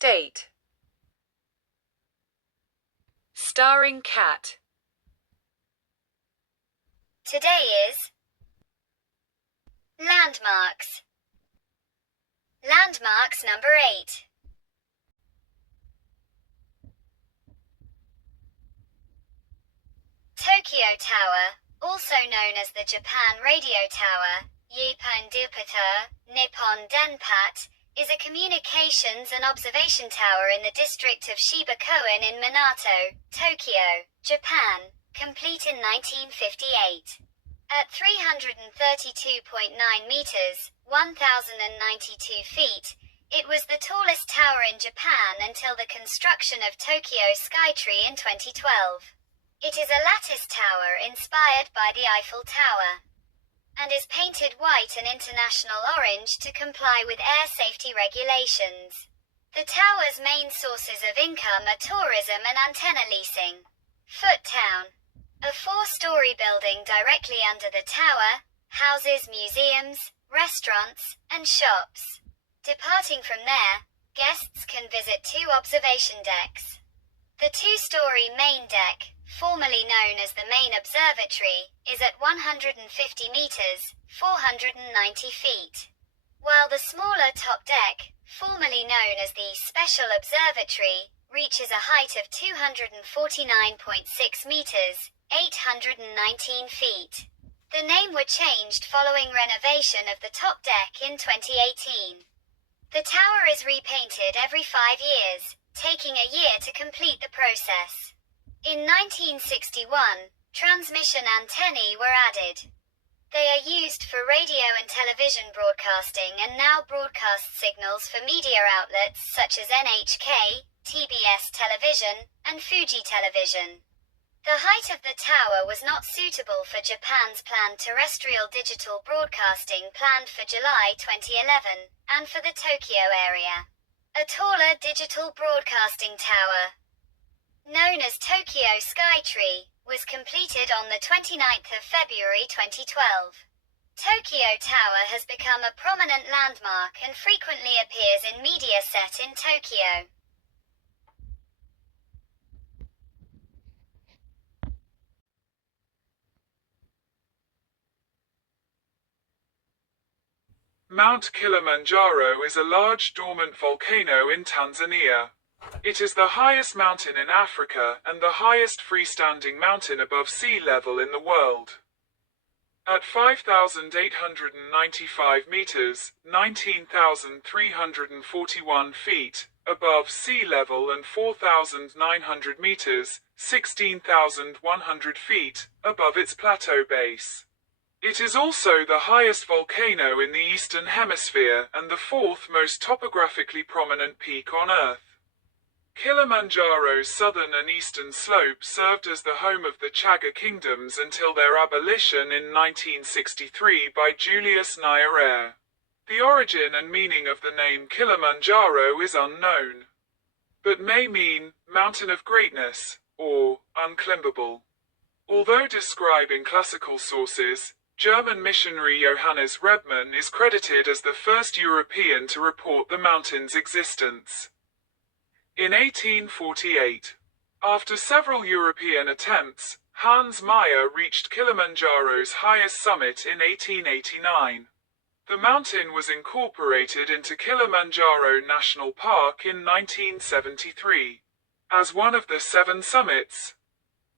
state. Starring cat. Today is landmarks. Landmarks number 8. Tokyo Tower, also known as the Japan Radio Tower, Yippon Dupata, Nippon Denpat, is a communications and observation tower in the district of Shiba-koen in Minato, Tokyo, Japan, complete in 1958. At 332.9 meters, 1,092 feet, it was the tallest tower in Japan until the construction of Tokyo Skytree in 2012. It is a lattice tower inspired by the Eiffel Tower, and is painted white and international orange to comply with air safety regulations. The tower's main sources of income are tourism and antenna leasing. Foot Town, a 4-story building directly under the tower, houses museums, restaurants, and shops. Departing from there, guests can visit 2 observation decks. The 2-story main deck, formerly known as the main observatory, is at 150 meters, 490 feet. While the smaller top deck, formerly known as the special observatory, reaches a height of 249.6 meters, 819 feet. The name were changed following renovation of the top deck in 2018. The tower is repainted every 5 years, taking a year to complete the process. In 1961, transmission antennae were added. They are used for radio and television broadcasting and now broadcast signals for media outlets such as NHK, TBS Television, and Fuji Television. The height of the tower was not suitable for Japan's planned terrestrial digital broadcasting planned for July 2011, and for the Tokyo area. A taller digital broadcasting tower, known as Tokyo Skytree, was completed on the 29th of February 2012. Tokyo Tower has become a prominent landmark and frequently appears in media set in Tokyo. Mount Kilimanjaro is a large dormant volcano in Tanzania. It is the highest mountain in Africa and the highest freestanding mountain above sea level in the world. At 5,895 meters, 19,341 feet, above sea level and 4,900 meters, 16,100 feet, above its plateau base. It is also the highest volcano in the Eastern Hemisphere and the 4th most topographically prominent peak on Earth. Kilimanjaro's southern and eastern slope served as the home of the Chaga kingdoms until their abolition in 1963 by Julius Nyerere. The origin and meaning of the name Kilimanjaro is unknown, but may mean mountain of greatness or unclimbable. Although described in classical sources, German missionary Johannes Rebmann is credited as the first European to report the mountain's existence. In 1848, after several European attempts, Hans Meyer reached Kilimanjaro's highest summit in 1889. The mountain was incorporated into Kilimanjaro National Park in 1973. As one of the 7 summits,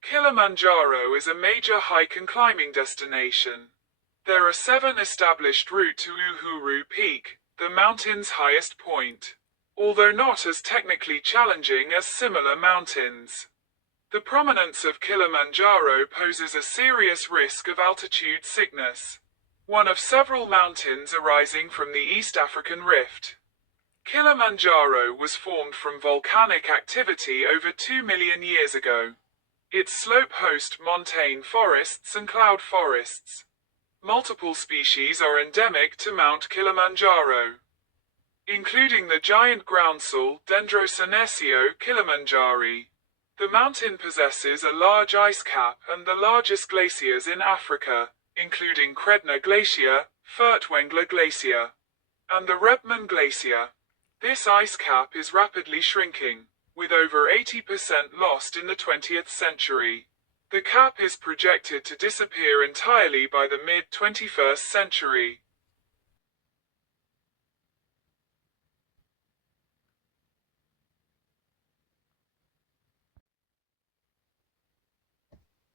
Kilimanjaro is a major hike and climbing destination. There are 7 established routes to Uhuru Peak, the mountain's highest point, although not as technically challenging as similar mountains. The prominence of Kilimanjaro poses a serious risk of altitude sickness, one of several mountains arising from the East African Rift. Kilimanjaro was formed from volcanic activity over 2 million years ago. Its slope hosts montane forests and cloud forests. Multiple species are endemic to Mount Kilimanjaro, including the giant groundsel Dendrosenecio kilimanjari. The mountain possesses a large ice cap and the largest glaciers in Africa, including Kredner Glacier, Furtwängler Glacier, and the Rebmann Glacier. This ice cap is rapidly shrinking, with over 80% lost in the 20th century. The cap is projected to disappear entirely by the mid-21st century.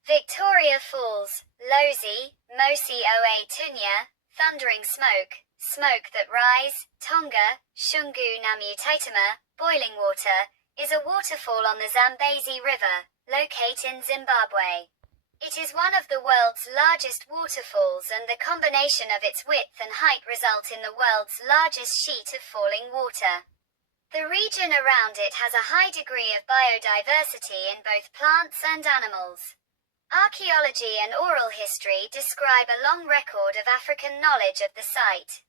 Victoria Falls, Lozi, Mosi Oa Tunya, Thundering Smoke, Smoke that Rise, Tonga, Shungu Namutaitama, Boiling Water, is a waterfall on the Zambezi River, located in Zimbabwe. It is one of the world's largest waterfalls, and the combination of its width and height result in the world's largest sheet of falling water. The region around it has a high degree of biodiversity in both plants and animals. Archaeology and oral history describe a long record of African knowledge of the site.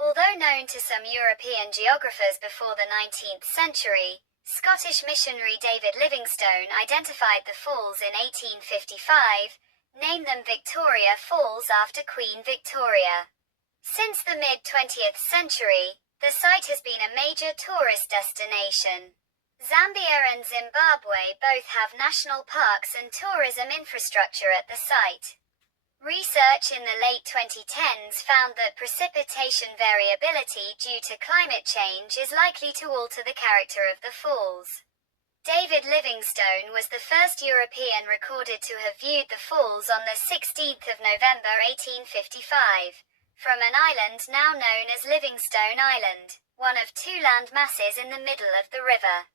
Although known to some European geographers before the 19th century, Scottish missionary David Livingstone identified the falls in 1855, named them Victoria Falls after Queen Victoria. Since the mid-20th century, the site has been a major tourist destination. Zambia and Zimbabwe both have national parks and tourism infrastructure at the site. Research in the late 2010s found that precipitation variability due to climate change is likely to alter the character of the falls. David Livingstone was the first European recorded to have viewed the falls on the 16th of November 1855, from an island now known as Livingstone Island, one of two land masses in the middle of the river.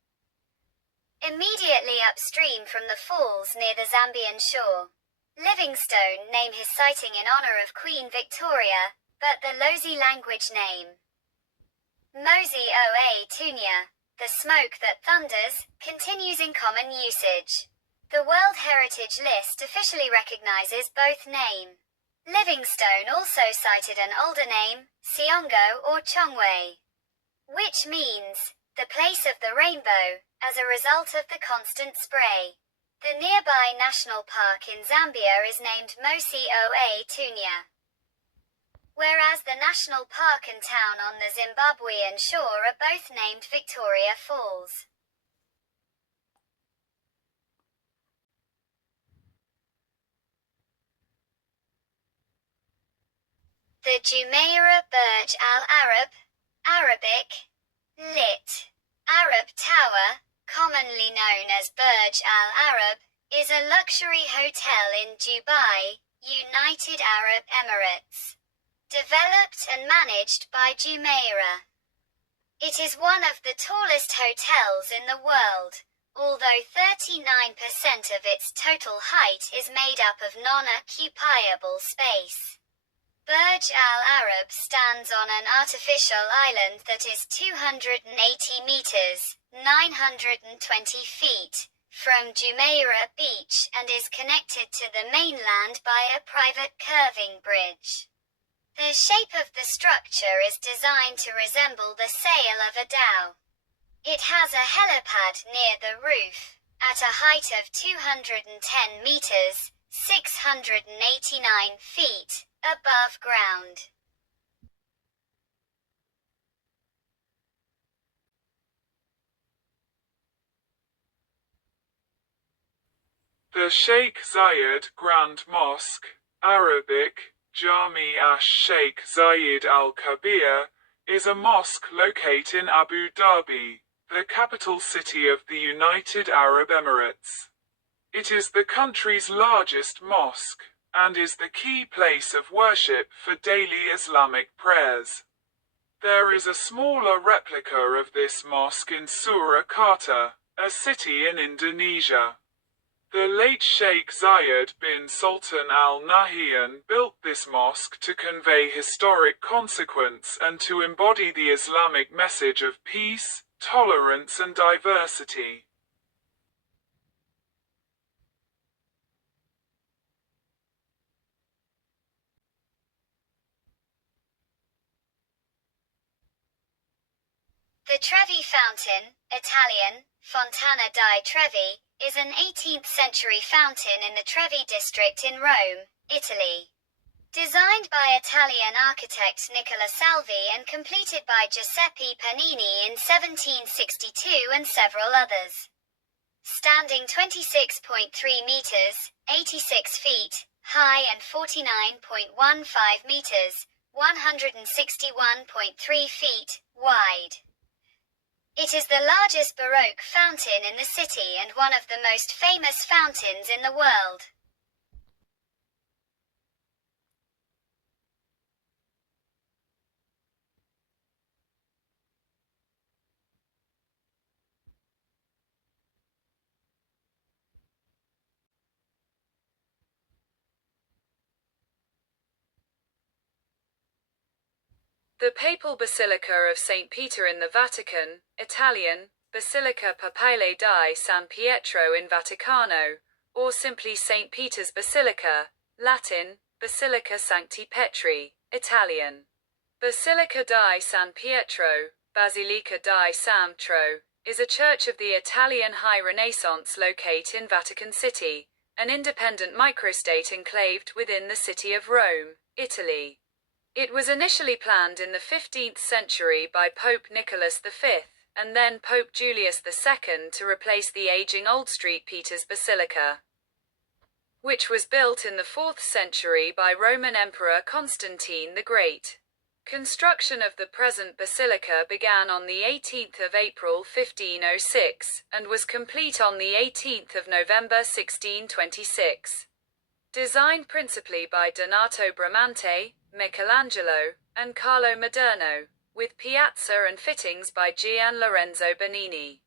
Immediately upstream from the falls near the Zambian shore, Livingstone named his sighting in honor of Queen Victoria, but the Lozi language name, Mosi Oa Tunya, the smoke that thunders, continues in common usage. The World Heritage List officially recognizes both names. Livingstone also cited an older name, Siongo or Chongwe, which means the place of the rainbow, as a result of the constant spray. The nearby national park in Zambia is named Mosi Oa Tunya, whereas the national park and town on the Zimbabwean shore are both named Victoria Falls. The Jumeirah Burj Al Arab, Arabic, lit. Arab Tower, commonly known as Burj Al Arab, is a luxury hotel in Dubai, United Arab Emirates. Developed and managed by Jumeirah. It is one of the tallest hotels in the world, although 39% of its total height is made up of non-occupiable space. Burj Al Arab stands on an artificial island that is 280 meters, 920 feet, from Jumeirah Beach and is connected to the mainland by a private curving bridge. The shape of the structure is designed to resemble the sail of a dhow. It has a helipad near the roof, at a height of 210 meters, 689 feet, above ground. The Sheikh Zayed Grand Mosque, Arabic, Jami ash-Sheikh Zayed al-Kabir, is a mosque located in Abu Dhabi, the capital city of the United Arab Emirates. It is the country's largest mosque, and is the key place of worship for daily Islamic prayers. There is a smaller replica of this mosque in Surakarta, a city in Indonesia. The late Sheikh Zayed bin Sultan Al Nahyan built this mosque to convey historic consequence and to embody the Islamic message of peace, tolerance and diversity. The Trevi Fountain, Italian, Fontana di Trevi, is an 18th century fountain in the Trevi district in Rome, Italy. Designed by Italian architect Nicola Salvi and completed by Giuseppe Panini in 1762 and several others. Standing 26.3 meters, 86 feet, high and 49.15 meters, 161.3 feet, wide. It is the largest Baroque fountain in the city and one of the most famous fountains in the world. The Papal Basilica of St. Peter in the Vatican, Italian, Basilica Papale di San Pietro in Vaticano, or simply St. Peter's Basilica, Latin, Basilica Sancti Petri, Italian. Basilica di San Pietro, Basilica di San Pietro, is a church of the Italian High Renaissance located in Vatican City, an independent microstate enclaved within the city of Rome, Italy. It was initially planned in the 15th century by Pope Nicholas V, and then Pope Julius II to replace the aging Old St. Peter's Basilica, which was built in the 4th century by Roman Emperor Constantine the Great. Construction of the present basilica began on the 18th of April 1506, and was complete on the 18th of November 1626. Designed principally by Donato Bramante, Michelangelo, and Carlo Maderno, with piazza and fittings by Gian Lorenzo Bernini.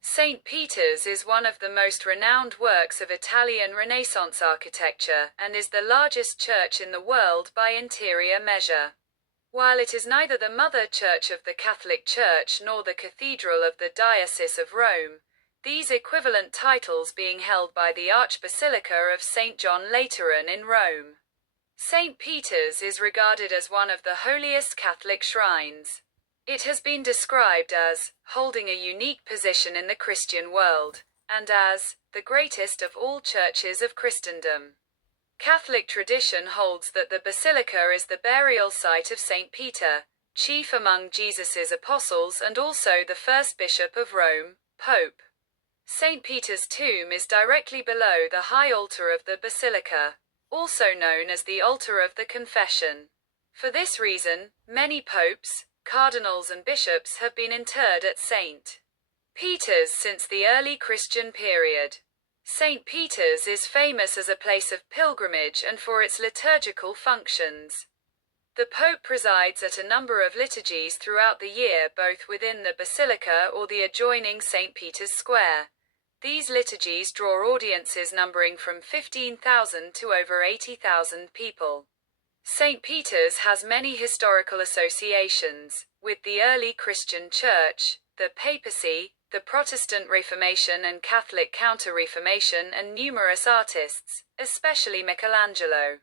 St. Peter's is one of the most renowned works of Italian Renaissance architecture, and is the largest church in the world by interior measure. While it is neither the mother church of the Catholic Church nor the cathedral of the Diocese of Rome, these equivalent titles being held by the Archbasilica of St. John Lateran in Rome. St. Peter's is regarded as one of the holiest Catholic shrines. It has been described as holding a unique position in the Christian world, and as the greatest of all churches of Christendom. Catholic tradition holds that the basilica is the burial site of St. Peter, chief among Jesus's apostles and also the first bishop of Rome, Pope. St. Peter's tomb is directly below the high altar of the basilica, also known as the altar of the confession. For this reason, many popes, cardinals and bishops have been interred at St. Peter's since the early Christian period. St. Peter's is famous as a place of pilgrimage and for its liturgical functions. The Pope presides at a number of liturgies throughout the year, both within the basilica or the adjoining St. Peter's Square. These liturgies draw audiences numbering from 15,000 to over 80,000 people. St. Peter's has many historical associations, with the early Christian Church, the papacy, the Protestant Reformation and Catholic Counter-Reformation, and numerous artists, especially Michelangelo.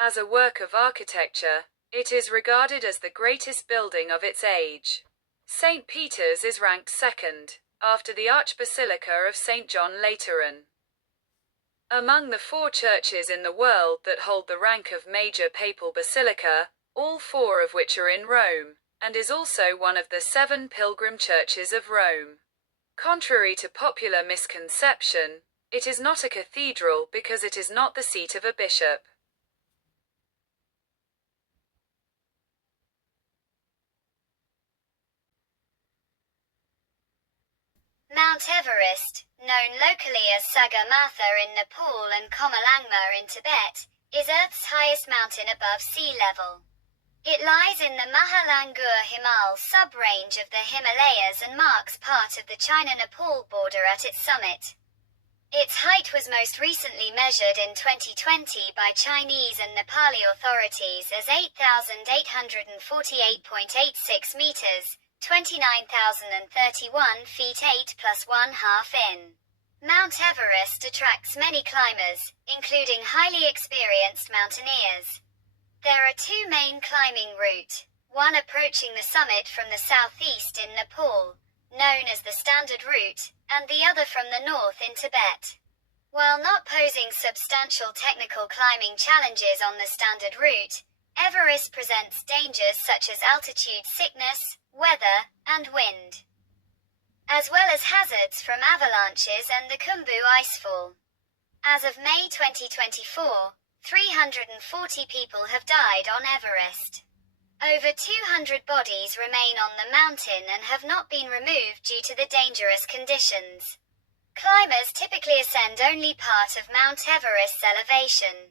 As a work of architecture, it is regarded as the greatest building of its age. St. Peter's is ranked second, after the Archbasilica of St. John Lateran, among the 4 churches in the world that hold the rank of major papal basilica, all 4 of which are in Rome, and is also one of the 7 pilgrim churches of Rome. Contrary to popular misconception, it is not a cathedral because it is not the seat of a bishop. Mount Everest, known locally as Sagarmatha in Nepal and Komalangma in Tibet, is Earth's highest mountain above sea level. It lies in the Mahalangur Himal sub-range of the Himalayas and marks part of the China-Nepal border at its summit. Its height was most recently measured in 2020 by Chinese and Nepali authorities as 8,848.86 meters, 29,031 feet 8 plus 1/2 in. Mount Everest attracts many climbers, including highly experienced mountaineers. There are 2 main climbing routes, one approaching the summit from the southeast in Nepal, known as the Standard Route, and the other from the north in Tibet. While not posing substantial technical climbing challenges on the standard route, Everest presents dangers such as altitude sickness, weather, and wind, as well as hazards from avalanches and the Khumbu icefall. As of May 2024, 340 people have died on Everest. Over 200 bodies remain on the mountain and have not been removed due to the dangerous conditions. Climbers typically ascend only part of Mount Everest's elevation,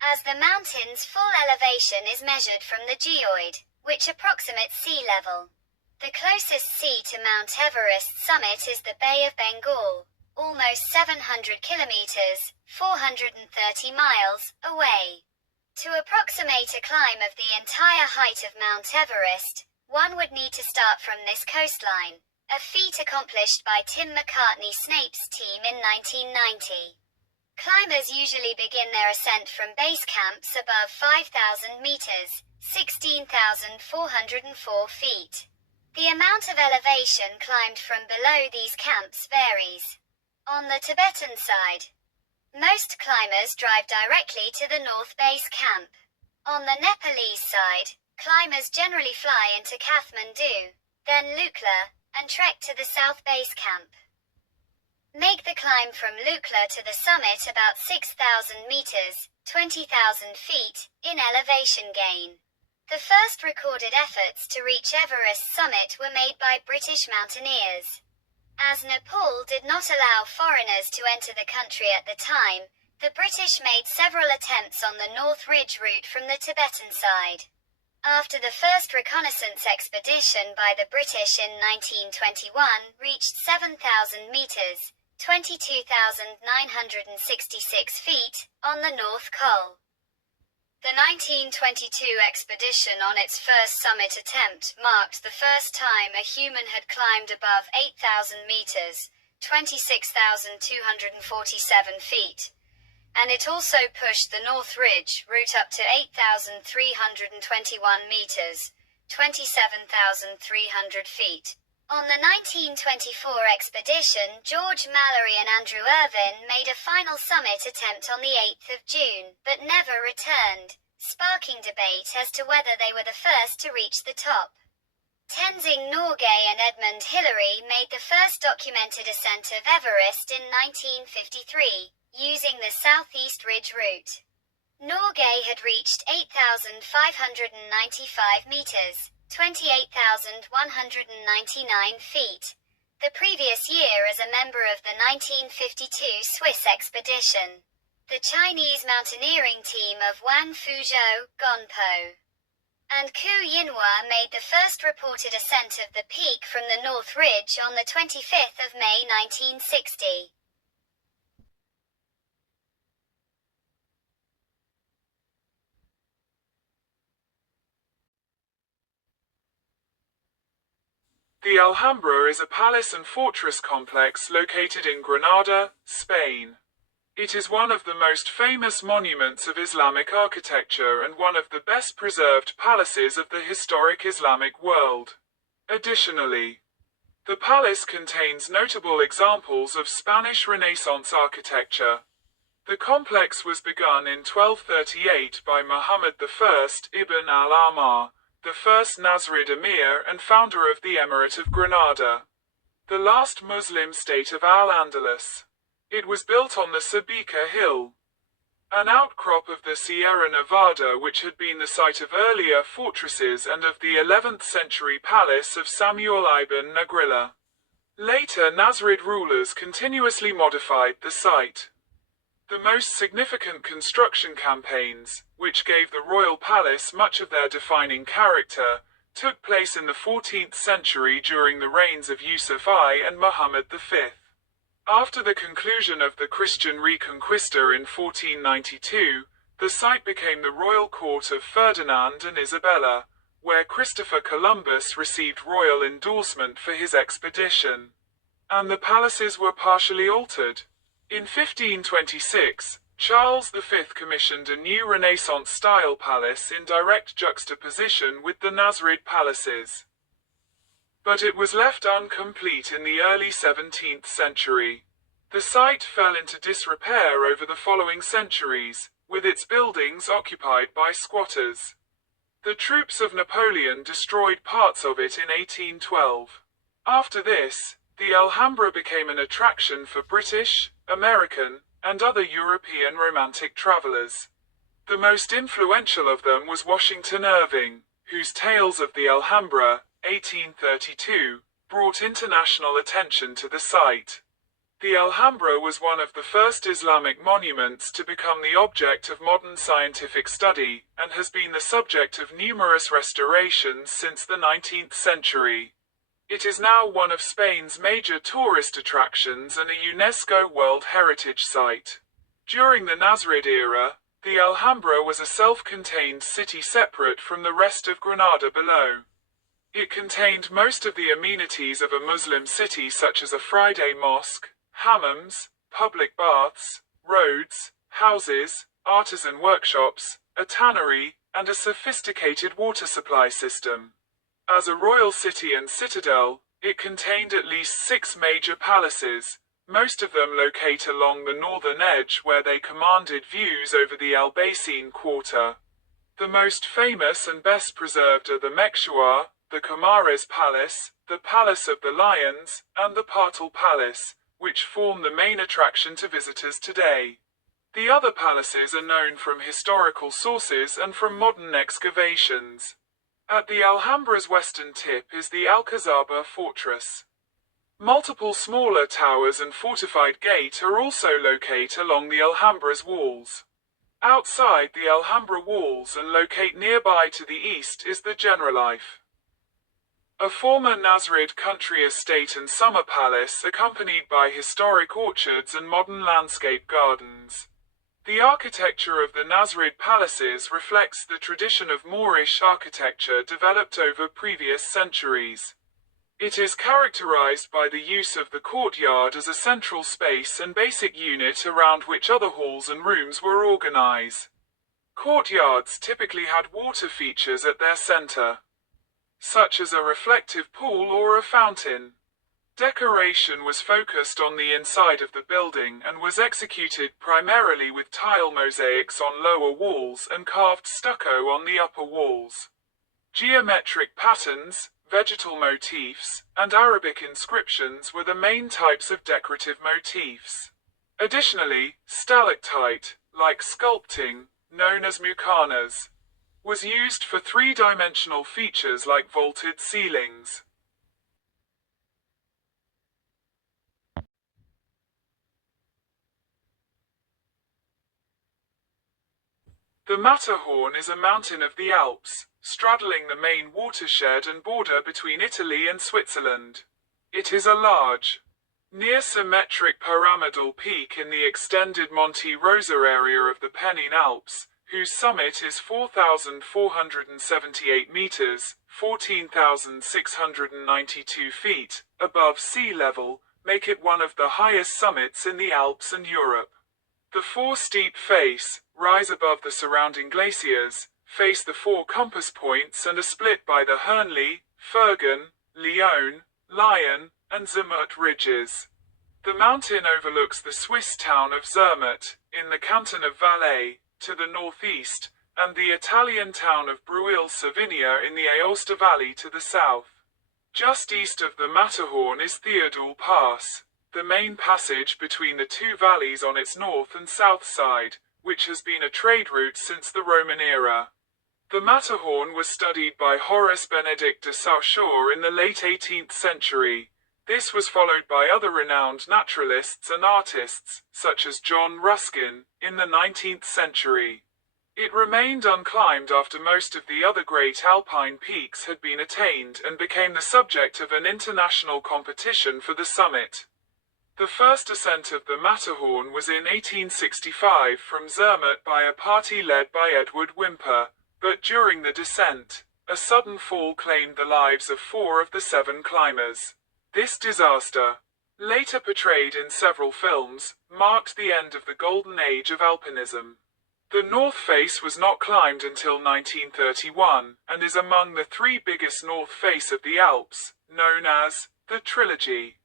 as the mountain's full elevation is measured from the geoid, which approximates sea level. The closest sea to Mount Everest's summit is the Bay of Bengal, almost 700 kilometers, 430 miles, away. To approximate a climb of the entire height of Mount Everest, one would need to start from this coastline, a feat accomplished by Tim McCartney Snape's team in 1990. Climbers usually begin their ascent from base camps above 5,000 meters, 16,404 feet. The amount of elevation climbed from below these camps varies. On the Tibetan side, most climbers drive directly to the North Base camp. On the Nepalese side, climbers generally fly into Kathmandu, then Lukla, and trek to the South Base camp. Make the climb from Lukla to the summit about 6,000 meters, 20,000 feet, in elevation gain. The first recorded efforts to reach Everest's summit were made by British mountaineers. As Nepal did not allow foreigners to enter the country at the time, the British made several attempts on the North Ridge route from the Tibetan side. After the first reconnaissance expedition by the British in 1921 reached 7,000 meters, 22,966 feet, on the North Col. The 1922 expedition on its first summit attempt marked the first time a human had climbed above 8,000 meters, 26,247 feet, and it also pushed the North Ridge route up to 8,321 meters, 27,300 feet. On the 1924 expedition, George Mallory and Andrew Irvine made a final summit attempt on the 8th of June, but never returned, sparking debate as to whether they were the first to reach the top. Tenzing Norgay and Edmund Hillary made the first documented ascent of Everest in 1953, using the Southeast Ridge route. Norgay had reached 8,595 meters, 28,199 feet, the previous year as a member of the 1952 Swiss expedition. The Chinese mountaineering team of Wang Fuzhou, Gonpo, and Ku Yinhua made the first reported ascent of the peak from the North Ridge on the 25th of May 1960. The Alhambra is a palace and fortress complex located in Granada, Spain. It is one of the most famous monuments of Islamic architecture and one of the best preserved palaces of the historic Islamic world. Additionally, the palace contains notable examples of Spanish Renaissance architecture. The complex was begun in 1238 by Muhammad I ibn al-Ahmar, the first Nasrid emir and founder of the Emirate of Granada, the last Muslim state of Al-Andalus. It was built on the Sabika Hill, an outcrop of the Sierra Nevada which had been the site of earlier fortresses and of the 11th century palace of Samuel ibn Nagrilla. Later Nasrid rulers continuously modified the site. The most significant construction campaigns, which gave the royal palace much of their defining character, took place in the 14th century during the reigns of Yusuf I and Muhammad V. After the conclusion of the Christian Reconquista in 1492, the site became the royal court of Ferdinand and Isabella, where Christopher Columbus received royal endorsement for his expedition, and the palaces were partially altered. In 1526, Charles V commissioned a new Renaissance-style palace in direct juxtaposition with the Nasrid palaces, but it was left incomplete in the early 17th century. The site fell into disrepair over the following centuries, with its buildings occupied by squatters. The troops of Napoleon destroyed parts of it in 1812. After this, the Alhambra became an attraction for British, American, and other European romantic travelers. The most influential of them was Washington Irving, whose Tales of the Alhambra, 1832, brought international attention to the site. The Alhambra was one of the first Islamic monuments to become the object of modern scientific study, and has been the subject of numerous restorations since the 19th century. It is now one of Spain's major tourist attractions and a UNESCO World Heritage Site. During the Nasrid era, the Alhambra was a self-contained city separate from the rest of Granada below. It contained most of the amenities of a Muslim city, such as a Friday mosque, hammams, public baths, roads, houses, artisan workshops, a tannery, and a sophisticated water supply system. As a royal city and citadel, it contained at least 6 major palaces, most of them locate along the northern edge where they commanded views over the Albaycin quarter. The most famous and best preserved are the Mekshawar, the Comares Palace, the Palace of the Lions, and the Partal Palace, which form the main attraction to visitors today. The other palaces are known from historical sources and from modern excavations. At the Alhambra's western tip is the Alcazaba fortress. Multiple smaller towers and fortified gate are also located along the Alhambra's walls. Outside the Alhambra walls and locate nearby to the east is the Generalife, a former Nasrid country estate and summer palace accompanied by historic orchards and modern landscape gardens. The architecture of the Nasrid palaces reflects the tradition of Moorish architecture developed over previous centuries. It is characterized by the use of the courtyard as a central space and basic unit around which other halls and rooms were organized. Courtyards typically had water features at their center, such as a reflective pool or a fountain. Decoration was focused on the inside of the building and was executed primarily with tile mosaics on lower walls and carved stucco on the upper walls. Geometric patterns, vegetal motifs, and Arabic inscriptions were the main types of decorative motifs. Additionally, stalactite, like sculpting, known as muqarnas, was used for 3-dimensional features like vaulted ceilings. The Matterhorn is a mountain of the Alps, straddling the main watershed and border between Italy and Switzerland. It is a large, near-symmetric pyramidal peak in the extended Monte Rosa area of the Pennine Alps, whose summit is 4,478 meters, 14,692 feet, above sea level, make it one of the highest summits in the Alps and Europe. The 4 steep face, rise above the surrounding glaciers, face the 4 compass points and are split by the Hernley, Fergan, Lion, Lion, and Zermatt ridges. The mountain overlooks the Swiss town of Zermatt, in the canton of Valais, to the northeast, and the Italian town of Breuil Cervinia in the Aosta Valley to the south. Just east of the Matterhorn is Theodule Pass, the main passage between the 2 valleys on its north and south side, which has been a trade route since the Roman era. The Matterhorn was studied by Horace Benedict de Saussure in the late 18th century. This was followed by other renowned naturalists and artists, such as John Ruskin, in the 19th century. It remained unclimbed after most of the other great alpine peaks had been attained and became the subject of an international competition for the summit. The first ascent of the Matterhorn was in 1865 from Zermatt by a party led by Edward Whymper, but during the descent, a sudden fall claimed the lives of 4 of the 7 climbers. This disaster, later portrayed in several films, marked the end of the golden age of alpinism. The north face was not climbed until 1931, and is among the 3 biggest north face of the Alps, known as the Trilogy.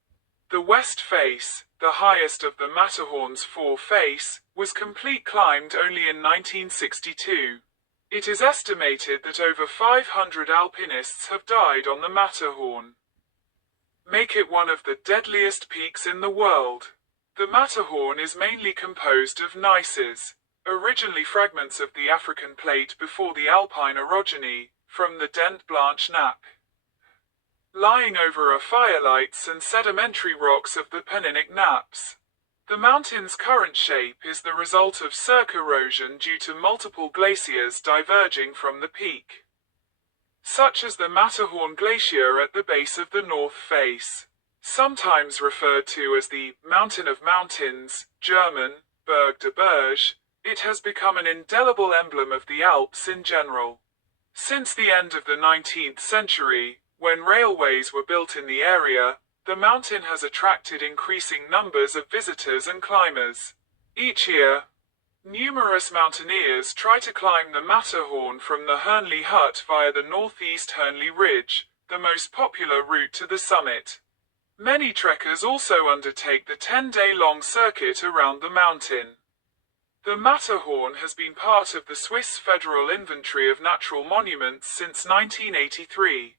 The west face, the highest of the Matterhorn's four face, was complete climbed only in 1962. It is estimated that over 500 alpinists have died on the Matterhorn. Make it one of the deadliest peaks in the world. The Matterhorn is mainly composed of gneisses, originally fragments of the African plate before the Alpine orogeny, from the Dent Blanche Nappe. Lying over are firelights and sedimentary rocks of the Penninic Nappes. The mountain's current shape is the result of cirque erosion due to multiple glaciers diverging from the peak, such as the Matterhorn Glacier at the base of the north face, sometimes referred to as the Mountain of Mountains, German, Berg de Berge. It has become an indelible emblem of the Alps in general. Since the end of the 19th century, when railways were built in the area, the mountain has attracted increasing numbers of visitors and climbers. Each year, numerous mountaineers try to climb the Matterhorn from the Hernley Hut via the northeast Hernley Ridge, the most popular route to the summit. Many trekkers also undertake the 10-day-long circuit around the mountain. The Matterhorn has been part of the Swiss Federal Inventory of Natural Monuments since 1983.